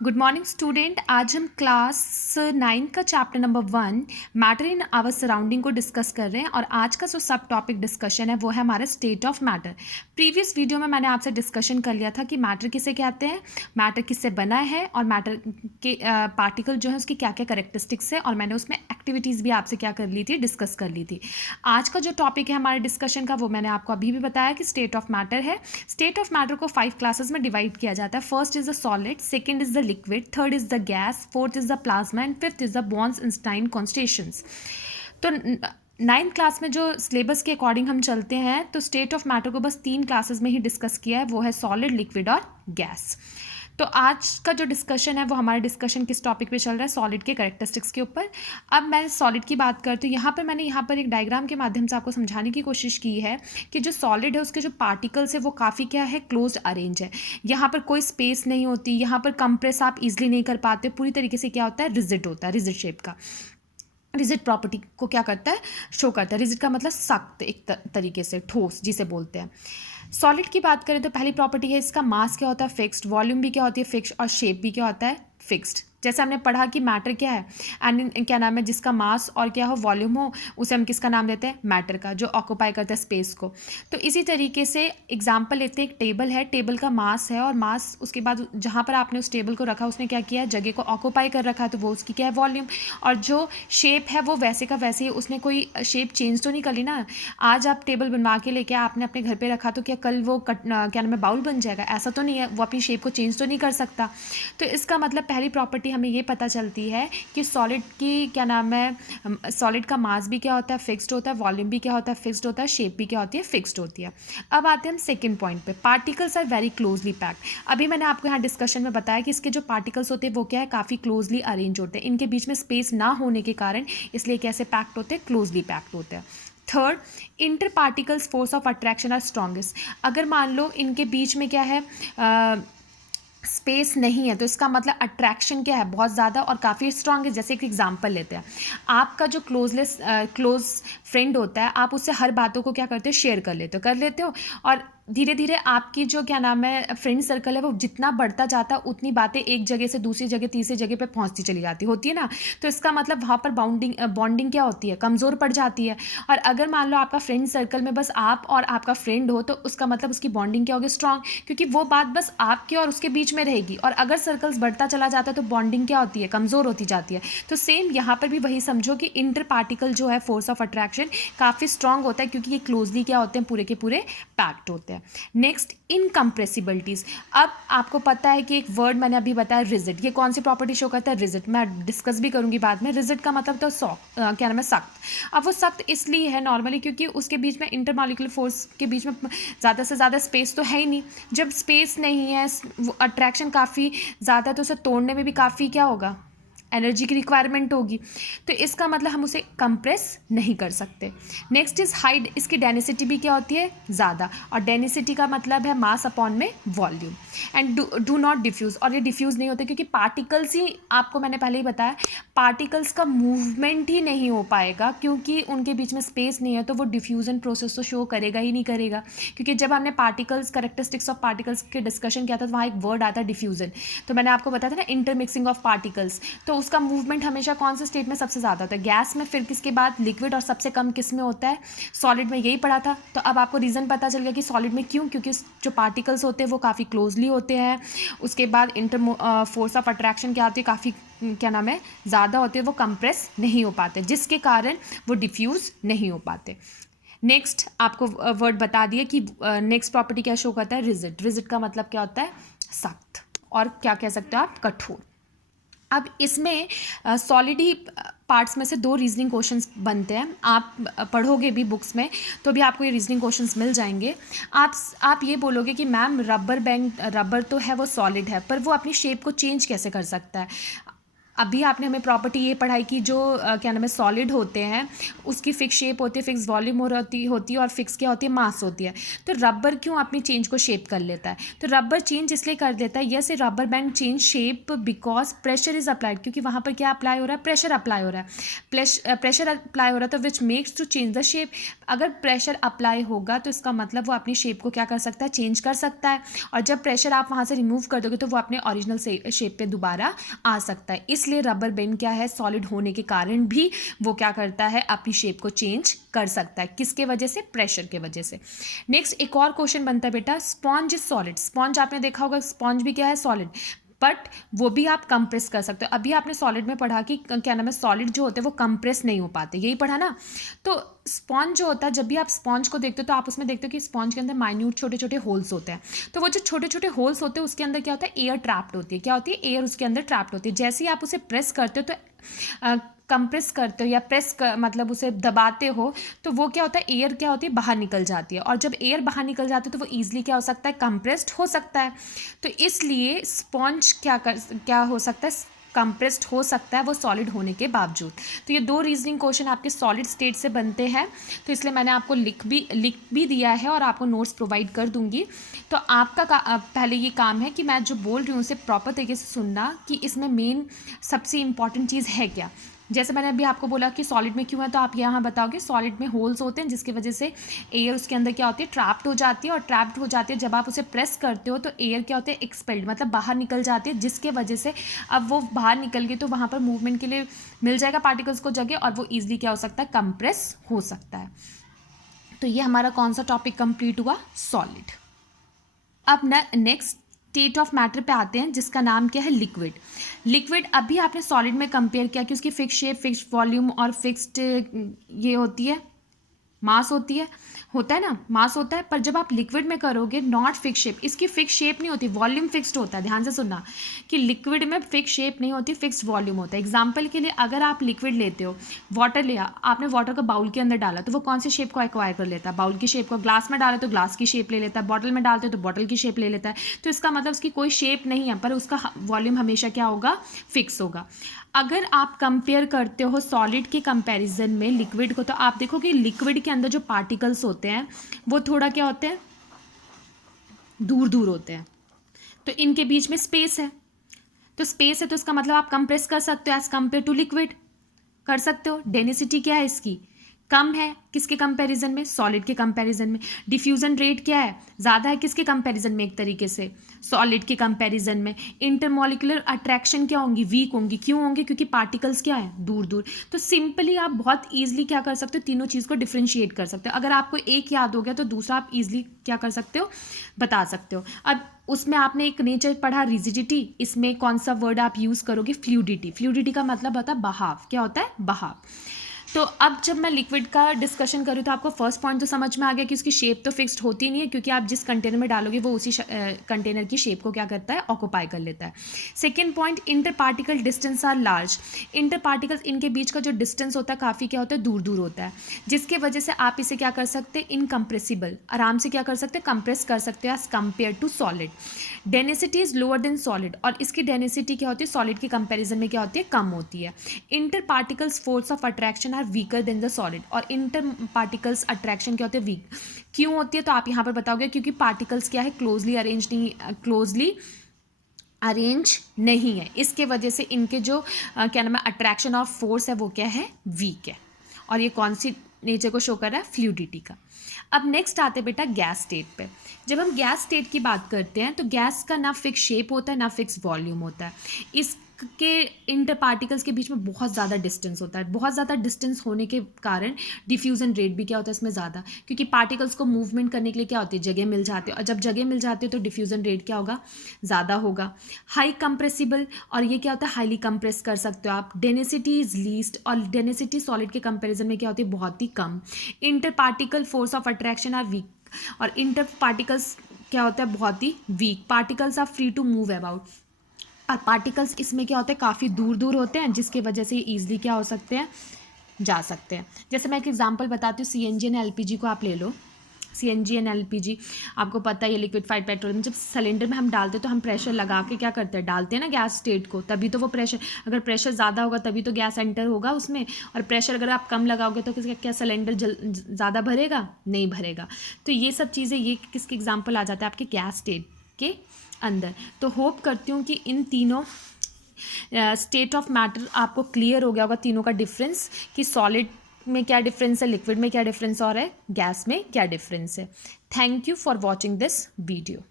Good morning student. आज हम class 9 का chapter number 1 matter in our surrounding को डिस्कस कर रहे हैं और आज का जो सब टॉपिक डिस्कशन है वो है हमारा state of matter. Previous video में मैंने आपसे डिस्कशन कर लिया था कि मैटर किसे कहते हैं, मैटर किससे बना है और मैटर के पार्टिकल जो है उसकी क्या क्या करेक्टरिस्टिक्स है, और मैंने उसमें एक्टिविटीज़ भी आपसे क्या कर ली थी, डिस्कस कर ली थी। आज का जो टॉपिक है हमारे डिस्कशन का वो मैंने आपको अभी भी बताया कि स्टेट ऑफ मैटर है। स्टेट ऑफ मैटर को 5 क्लासेस में डिवाइड किया जाता है। First is the solid, second is the liquid, third is the gas, fourth is the plasma and fifth is the borns-Einstein constants. तो 9th क्लास में जो syllabus के अकॉर्डिंग हम चलते हैं तो स्टेट ऑफ मैटर को बस 3 क्लासेस में ही डिस्कस किया है, वो है सॉलिड, लिक्विड और गैस। तो आज का जो डिस्कशन है वो हमारा डिस्कशन किस टॉपिक पे चल रहा है, सॉलिड के कैरेक्टरिस्टिक्स के ऊपर। अब मैं सॉलिड की बात करती हूँ। यहाँ पर मैंने यहाँ पर एक डायग्राम के माध्यम से आपको समझाने की कोशिश की है कि जो सॉलिड है उसके जो पार्टिकल्स है वो काफ़ी क्या है, क्लोज अरेंज है। यहाँ पर कोई स्पेस नहीं होती, यहाँ पर कंप्रेस आप इजिली नहीं कर पाते, पूरी तरीके से क्या होता है, रिजिड होता है, रिजिड शेप का। रिजिड प्रॉपर्टी को क्या करता है, शो करता है। रिजिड का मतलब सख्त, एक तरीके से ठोस जिसे बोलते हैं। सॉलिड की बात करें तो पहली प्रॉपर्टी है इसका मास क्या होता है, फिक्स्ड, वॉल्यूम भी क्या होती है, फिक्स्ड, और शेप भी क्या होता है, फिक्स्ड। जैसे हमने पढ़ा कि मैटर क्या है, एंड क्या नाम है, जिसका मास और क्या हो, वॉल्यूम हो, उसे हम किसका नाम देते हैं, मैटर का, जो ऑक्यूपाई करता है स्पेस को। तो इसी तरीके से एग्जांपल लेते हैं, एक टेबल है, टेबल का मास है और मास उसके बाद जहाँ पर आपने उस टेबल को रखा उसने क्या किया है, जगह को ऑक्यूपाई कर रखा है, तो वो उसकी क्या है, वॉल्यूम। और जो शेप है वो वैसे का वैसे ही, उसने कोई शेप चेंज तो नहीं कर ली ना। आज आप टेबल बनवा के लेके आपने अपने घर पे रखा तो क्या कल वो क्या नाम है, बाउल बन जाएगा? ऐसा तो नहीं है, वो अपनी शेप को चेंज तो नहीं कर सकता। तो इसका मतलब पहली प्रॉपर्टी हमें ये पता चलती है कि सॉलिड की क्या नाम है, सॉलिड का मास भी क्या होता है, फिक्स्ड होता है, वॉल्यूम भी क्या होता है, फिक्स्ड होता है, शेप भी क्या होती है, फिक्स्ड होती है। अब आते हैं हम सेकंड पॉइंट पे, particles are very closely packed. अभी मैंने आपको यहाँ डिस्कशन में बताया कि इसके जो पार्टिकल्स होते हैं वो क्या है, काफ़ी क्लोजली अरेंज होते हैं। इनके बीच में स्पेस ना होने के कारण इसलिए कैसे पैक्ड होते हैं, क्लोजली पैक्ड होते हैं। Third, inter particles force of attraction are strongest. अगर मान लो इनके बीच में क्या है, स्पेस नहीं है, तो इसका मतलब अट्रैक्शन क्या है, बहुत ज़्यादा और काफ़ी स्ट्रांग है। जैसे एक एग्जांपल लेते हैं, आपका जो क्लोज फ्रेंड होता है, आप उससे हर बातों को क्या करते हो, शेयर कर लेते हो, और धीरे धीरे आपकी जो क्या नाम है फ्रेंड सर्कल है वो जितना बढ़ता जाता है उतनी बातें एक जगह से दूसरी जगह, तीसरी जगह पे पहुंचती चली जाती होती है ना। तो इसका मतलब वहाँ पर बॉन्डिंग क्या होती है, कमज़ोर पड़ जाती है। और अगर मान लो आपका फ्रेंड सर्कल में बस आप और आपका फ्रेंड हो तो उसका मतलब उसकी बॉन्डिंग क्या होगी, स्ट्रांग, क्योंकि वो बात बस आपके और उसके बीच में रहेगी। और अगर सर्कल्स बढ़ता चला जाता है तो बॉन्डिंग क्या होती है, कमज़ोर होती जाती है। तो सेम यहाँ पर भी वही समझो कि इंटर पार्टिकल जो है फोर्स ऑफ अट्रैक्शन काफ़ी स्ट्रांग होता है, क्योंकि ये क्लोजली क्या होते हैं, पूरे के पूरे पैक्ड होते हैं। नेक्स्ट, इनकम्प्रेसिबिलिटीज। अब आपको पता है कि एक वर्ड मैंने अभी बताया, रिजिड। ये कौन सी प्रॉपर्टी शो करता है, रिजिड। मैं डिस्कस भी करूंगी बाद में। रिजिड का मतलब तो क्या नाम है, सख्त। अब वो सख्त इसलिए है नॉर्मली क्योंकि उसके बीच में इंटरमॉलिक्यूलर फोर्स के बीच में ज़्यादा से ज़्यादा स्पेस तो है ही नहीं। जब स्पेस नहीं है, वो अट्रैक्शन काफ़ी ज़्यादा, तो उसे तोड़ने में भी काफ़ी क्या होगा, एनर्जी की रिक्वायरमेंट होगी। तो इसका मतलब हम उसे कंप्रेस नहीं कर सकते। Next is height. इसकी डेंसिटी भी क्या होती है, ज़्यादा, और डेंसिटी का मतलब है मास अपॉन में volume. And do not diffuse, और ये डिफ्यूज़ नहीं होते क्योंकि पार्टिकल्स ही, आपको मैंने पहले ही बताया, पार्टिकल्स का मूवमेंट ही नहीं हो पाएगा क्योंकि उनके बीच में स्पेस नहीं है, तो वो डिफ्यूज़न प्रोसेस तो शो करेगा ही नहीं करेगा। क्योंकि जब हमने पार्टिकल्स, करेक्टरिस्टिक्स ऑफ पार्टिकल्स के डिस्कशन किया था तो वहाँ एक वर्ड आता है डिफ्यूज़न। तो मैंने आपको बताया था ना, इंटरमिक्सिंग ऑफ पार्टिकल्स। तो उसका मूवमेंट हमेशा कौन से स्टेट में सबसे ज़्यादा होता है, गैस में, फिर किसके बाद लिक्विड, और सबसे कम किस में होता है, सॉलिड में। यही पढ़ा था। तो अब आपको रीज़न पता चल गया कि सॉलिड में क्यों, क्योंकि जो पार्टिकल्स होते हैं वो काफ़ी क्लोजली होते हैं। उसके बाद इंटर फोर्स ऑफ अट्रैक्शन क्या होती है, काफ़ी क्या नाम है, ज़्यादा होते हैं, वो कंप्रेस नहीं हो पाते, जिसके कारण वो डिफ्यूज़ नहीं हो पाते। नेक्स्ट आपको वर्ड बता दिया कि नेक्स्ट प्रॉपर्टी क्या शो करता है, रिजिड। रिजिड का मतलब क्या होता है, सख्त, और क्या कह सकते हो आप, कठोर। अब इसमें सॉलिड ही पार्ट्स में से 2 रीजनिंग क्वेश्चंस बनते हैं। आप पढ़ोगे भी बुक्स में तो भी आपको ये रीजनिंग क्वेश्चंस मिल जाएंगे। आप ये बोलोगे कि मैम रबर तो है वो सॉलिड है, पर वो अपनी शेप को चेंज कैसे कर सकता है। अभी आपने हमें प्रॉपर्टी ये पढ़ाई कि जो क्या नाम है सॉलिड होते हैं उसकी फिक्स शेप होती है, फिक्स वॉल्यूम होती है और फिक्स क्या होती है, मास होती है। तो रबर क्यों अपनी चेंज को शेप कर लेता है? तो रबर चेंज इसलिए कर देता है, yes, rubber band change shape because pressure is applied, क्योंकि वहाँ पर क्या अप्लाई हो रहा है, प्रेशर अप्लाई हो रहा है, प्रेशर अप्लाई हो रहा है, तो which makes to change the shape. अगर प्रेशर अप्लाई होगा तो इसका मतलब वो अपनी शेप को क्या कर सकता है, चेंज कर सकता है, और जब प्रेशर आप वहाँ से रिमूव कर दोगे तो वो अपने ओरिजिनल शेप पे दोबारा आ सकता है। इसलिए रबर बैंड क्या है, सॉलिड होने के कारण भी वो क्या करता है, अपनी शेप को चेंज कर सकता है। किसके वजह से? प्रेशर के वजह से। नेक्स्ट एक और क्वेश्चन बनता है बेटा, स्पॉन्ज इज सॉलिड। स्पॉन्ज आपने देखा होगा, स्पॉन्ज भी क्या है, सॉलिड, बट वो भी आप कंप्रेस कर सकते हो। अभी आपने सॉलिड में पढ़ा कि क्या नाम है, सॉलिड जो होते हैं वो कंप्रेस नहीं हो पाते, यही पढ़ा ना। तो स्पॉन्ज जो होता है, जब भी आप स्पॉन्ज को देखते हो तो आप उसमें देखते हो कि स्पॉन्ज के अंदर माइन्यूट छोटे छोटे होल्स होते हैं। तो वो जो छोटे छोटे होल्स होते हैं उसके अंदर क्या होता है, एयर ट्रैप्ड होती है। क्या होती है? एयर उसके अंदर ट्रैप्ड होती है। जैसे ही आप उसे प्रेस करते हो तो कंप्रेस करते हो या मतलब उसे दबाते हो तो वो क्या होता है, एयर क्या होती है, बाहर निकल जाती है, और जब एयर बाहर निकल जाती है तो वो ईजिली क्या हो सकता है, कंप्रेस्ड हो सकता है। तो इसलिए स्पॉन्ज क्या हो सकता है, कंप्रेस्ड हो सकता है वो सॉलिड होने के बावजूद। तो ये दो रीजनिंग क्वेश्चन आपके सॉलिड स्टेट से बनते हैं, तो इसलिए मैंने आपको लिख भी दिया है और आपको नोट्स प्रोवाइड कर दूंगी। तो आपका पहले ये काम है कि मैं जो बोल रही हूँ उसे प्रॉपर तरीके से सुनना कि इसमें मेन सबसे इंपॉर्टेंट चीज़ है क्या। जैसे मैंने अभी आपको बोला कि सॉलिड में क्यों है, तो आप यहाँ बताओगे सॉलिड में होल्स होते हैं जिसकी वजह से एयर उसके अंदर क्या होती है, ट्रैप्ड हो जाती है, और ट्रैप्ड हो जाती है जब आप उसे प्रेस करते हो तो एयर क्या होती है, एक्सपेल्ड, मतलब बाहर निकल जाती है, जिसके वजह से अब वो बाहर निकल गई तो वहाँ पर मूवमेंट के लिए मिल जाएगा पार्टिकल्स को जगह, और वो ईजिली क्या हो सकता है, कंप्रेस हो सकता है। तो ये हमारा कौन सा टॉपिक कंप्लीट हुआ, सॉलिड। अब नेक्स्ट स्टेट ऑफ मैटर पे आते हैं जिसका नाम क्या है, लिक्विड। लिक्विड अभी आपने सॉलिड में कंपेयर किया कि उसकी फिक्स शेप, फिक्स वॉल्यूम और फिक्स्ड ये होती है, मास होता है ना, मास होता है। पर जब आप लिक्विड में करोगे, नॉट फिक्स शेप, इसकी फिक्स शेप नहीं होती, वॉल्यूम फिक्स्ड होता है। ध्यान से सुनना कि लिक्विड में फिक्स शेप नहीं होती, फिक्स्ड वॉल्यूम होता है। एग्जांपल के लिए अगर आप लिक्विड लेते हो, वाटर लिया आपने, वाटर को बाउल के अंदर डाला तो वो कौन सी शेप को एक्वायर कर लेता है, बाउल की शेप को। ग्लास में डाले तो ग्लास की शेप ले लेता है, बॉटल में डालते हो तो बॉटल की शेप ले लेता है। तो इसका मतलब उसकी कोई शेप नहीं है, पर उसका वॉल्यूम हमेशा क्या होगा, फिक्स होगा। अगर आप कंपेयर करते हो सॉलिड के कंपैरिजन में लिक्विड को, तो आप देखो कि लिक्विड के अंदर जो पार्टिकल्स होते हैं वो थोड़ा क्या होते हैं, दूर दूर होते हैं। तो इनके बीच में स्पेस है, तो स्पेस है तो इसका मतलब आप कंप्रेस कर सकते हो एज कंपेयर टू लिक्विड, कर सकते हो। डेंसिटी क्या है इसकी, कम है, किसके कंपैरिजन में, सॉलिड के कंपैरिजन में। डिफ्यूजन रेट क्या है, ज़्यादा है, किसके कंपैरिजन में, एक तरीके से सॉलिड के कंपैरिजन में। इंटरमॉलिकुलर अट्रैक्शन क्या होंगी, वीक होंगी। क्यों होंगी, क्योंकि पार्टिकल्स क्या है, दूर दूर। तो सिंपली आप बहुत ईजिली क्या कर सकते हो, तीनों चीज़ को डिफ्रेंशिएट कर सकते हो। अगर आपको एक याद हो गया तो दूसरा आप ईजिली क्या कर सकते हो, बता सकते हो। अब उसमें आपने एक नेचर पढ़ा, रिजिडिटी, इसमें कौन सा वर्ड आप यूज़ करोगे, फ्लूइडिटी। फ्लूइडिटी का मतलब होता है बहाव, क्या होता है, बहाव। तो अब जब मैं लिक्विड का डिस्कशन करूँ तो आपको फर्स्ट पॉइंट तो समझ में आ गया कि उसकी शेप तो फिक्स्ड होती नहीं है, क्योंकि आप जिस कंटेनर में डालोगे वो उसी कंटेनर की शेप को क्या करता है, ऑक्यूपाई कर लेता है। Second point, inter particle distance are large. Inter particles, इनके बीच का जो डिस्टेंस होता है काफ़ी क्या होता है, दूर दूर होता है, जिसके वजह से आप इसे क्या कर सकते हैं, इनकम्प्रेसिबल, आराम से क्या कर सकते हैं, कंप्रेस कर सकते हो as compare to solid. Density is lower than solid, और इसकी डेंसिटी क्या होती है, सॉलिड के कंपैरिजन में क्या होती है, कम होती है। Inter particles force of attraction are weaker than the solid, और इंटर पार्टिकल्स अट्रैक्शन क्या होती है, वीक क्यों होती है, तो आप यहाँ पर बताओगे क्योंकि पार्टिकल्स क्या है, क्लोजली अरेंज नहीं है, इसके वजह से इनके जो क्या नाम है, अट्रैक्शन ऑफ फोर्स है वो क्या है, वीक है। और ये कौन सी नेचर को शो कर रहा है, फ्लूइडिटी का। अब नेक्स्ट आते हैं बेटा गैस स्टेट पे। जब हम गैस स्टेट की बात करते हैं तो गैस का ना फिक्स शेप होता है ना फिक्स वॉल्यूम होता है। इसके इंटर पार्टिकल्स के बीच में बहुत ज़्यादा डिस्टेंस होता है। बहुत ज़्यादा डिस्टेंस होने के कारण डिफ्यूज़न रेट भी क्या होता है इसमें ज़्यादा, क्योंकि पार्टिकल्स को मूवमेंट करने के लिए क्या होती है, जगह मिल जाती है, और जब जगह मिल जाती है तो डिफ्यूज़न रेट क्या होगा, ज़्यादा होगा। हाई कंप्रेसिबल, और ये क्या होता है, हाईली कंप्रेस कर सकते हो आप। डेंसिटी इज लीस्ट, और डेंसिटी सॉलिड के कंपैरिजन में क्या होती है, बहुत ही कम। Inter particle force of attraction are weak, और इंटर पार्टिकल्स क्या होता है, बहुत ही weak. Particles are free to move about, और पार्टिकल्स इसमें क्या होते हैं, काफ़ी दूर दूर होते हैं, जिसकी वजह से ईजिली क्या हो सकते हैं, जा सकते हैं। जैसे मैं एक एग्जांपल बताती हूँ, सीएनजी एंड एलपीजी को आप ले लो। CNG एंड LPG, आपको पता है ये लिक्विफाइड पेट्रोलियम, जब सिलेंडर में हम डालते हैं तो हम प्रेशर लगा के क्या करते हैं, डालते हैं ना गैस स्टेट को, तभी तो वो प्रेशर, अगर प्रेशर ज़्यादा होगा तभी तो गैस एंटर होगा उसमें, और प्रेशर अगर आप कम लगाओगे तो क्या सिलेंडर ज़्यादा भरेगा, नहीं भरेगा। तो ये सब चीज़ें, ये किसके एग्जाम्पल आ जाता है, आपके गैस स्टेट के अंदर। तो होप करती हूँ कि इन तीनों स्टेट ऑफ मैटर आपको क्लियर हो गया होगा, तीनों का डिफरेंस, कि सॉलिड में क्या डिफरेंस है, लिक्विड में क्या डिफरेंस और है, गैस में क्या डिफरेंस है। Thank you for watching this video.